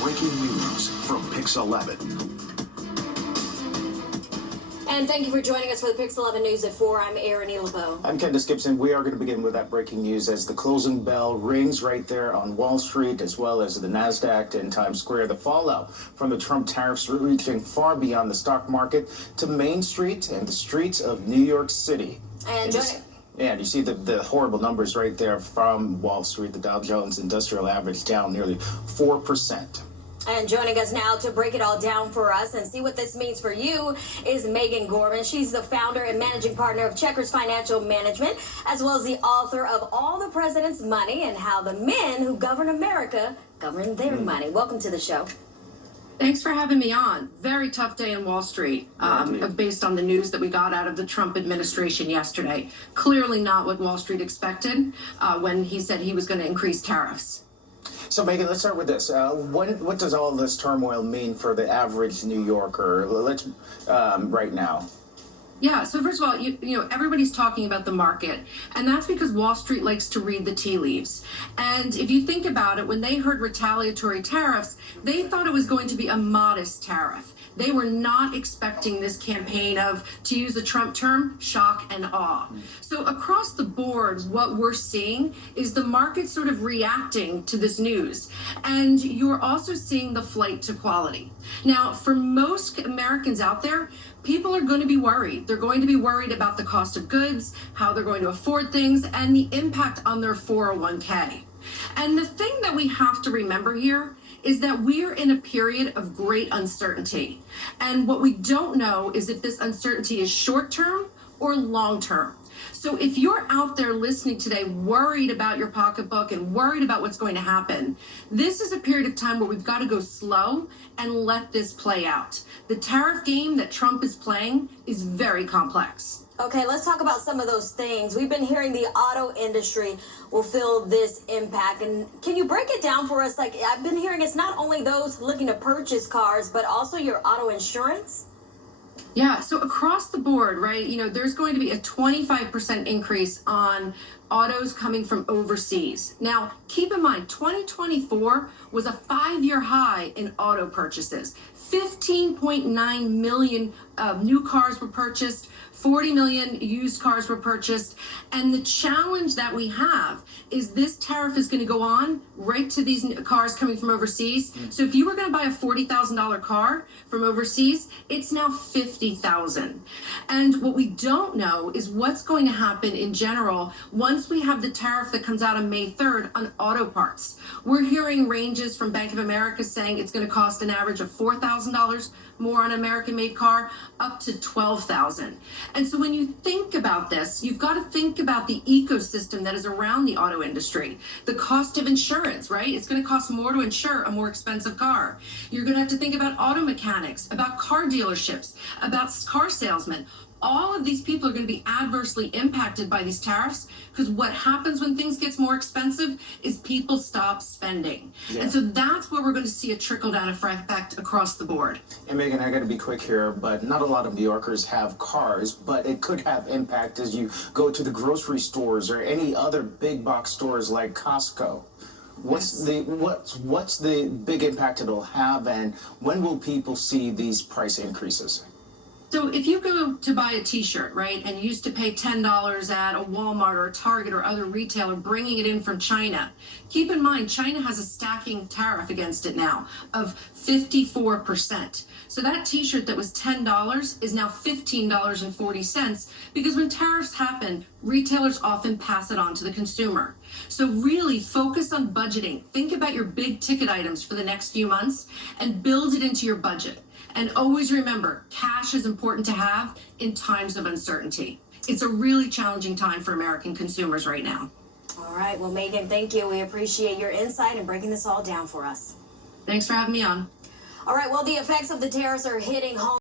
breaking news from PIX11. And thank you for joining us for the PIX11 News at 4. I'm Erin Elipo. I'm Candace Gibson. We are going to begin with that breaking news as the closing bell rings right there on Wall Street, as well as the NASDAQ in Times Square. The fallout from the Trump tariffs reaching far beyond the stock market to Main Street and the streets of New York City. And you see the horrible numbers right there from Wall Street. The Dow Jones Industrial Average down nearly 4%. And joining us now to break it all down for us and see what this means for you is Megan Gorman. She's the founder and managing partner of Checkers Financial Management, as well as the author of All the President's Money and How the Men Who Govern America Govern Their Money. Welcome to the show. Thanks for having me on. Very tough day in Wall Street, based on the news that we got out of the Trump administration yesterday. Clearly not what Wall Street expected when he said he was going to increase tariffs. So, Megan, let's start with this. What does all this turmoil mean for the average New Yorker? Right now. Yeah, so first of all, you know, everybody's talking about the market, and that's because Wall Street likes to read the tea leaves. And if you think about it, when they heard retaliatory tariffs, they thought it was going to be a modest tariff. They were not expecting this campaign of, to use the Trump term, shock and awe. So across the board, what we're seeing is the market sort of reacting to this news. And you're also seeing the flight to quality. Now, for most Americans out there, people are going to be worried. They're going to be worried about the cost of goods, how they're going to afford things, and the impact on their 401k. And the thing that we have to remember here is that we're in a period of great uncertainty. And what we don't know is if this uncertainty is short-term or long-term. So if you're out there listening today worried about your pocketbook and worried about what's going to happen, this is a period of time where we've got to go slow and let this play out. The tariff game that Trump is playing is very complex. Okay, let's talk about some of those things. We've been hearing the auto industry will feel this impact. And can you break it down for us? Like, I've been hearing it's not only those looking to purchase cars, but also your auto insurance. Yeah, so across the board, right, you know, there's going to be a 25% increase on autos coming from overseas. Now, keep in mind, 2024 was a 5-year high in auto purchases. 15.9 million new cars were purchased, 40 million used cars were purchased. And the challenge that we have is this tariff is going to go on right to these cars coming from overseas. So if you were going to buy a $40,000 car from overseas, it's now $50,000. And what we don't know is what's going to happen in general once we have the tariff that comes out on May 3rd on auto parts. We're hearing ranges from Bank of America saying it's going to cost an average of $4,000 more on an American-made car, up to $12,000. And so when you think about this, you've got to think about the ecosystem that is around the auto industry. The cost of insurance, right? It's going to cost more to insure a more expensive car. You're going to have to think about auto mechanics, about car dealerships, about car salesmen. All of these people are going to be adversely impacted by these tariffs because what happens when things get more expensive is people stop spending. Yeah. And so that's where we're going to see a trickle-down effect across the board. And Megan, I got to be quick here, but not a lot of New Yorkers have cars, but it could have impact as you go to the grocery stores or any other big box stores like Costco. What's the big impact it'll have, and when will people see these price increases? So if you go to buy a t-shirt, right, and you used to pay $10 at a Walmart or a Target or other retailer bringing it in from China, keep in mind China has a stacking tariff against it now of 54%. So that t-shirt that was $10 is now $15.40 because when tariffs happen, retailers often pass it on to the consumer. So really focus on budgeting. Think about your big ticket items for the next few months and build it into your budget. And always remember, cash is important to have in times of uncertainty. It's a really challenging time for American consumers right now. All right. Well, Megan, thank you. We appreciate your insight and breaking this all down for us. Thanks for having me on. All right. Well, the effects of the tariffs are hitting home.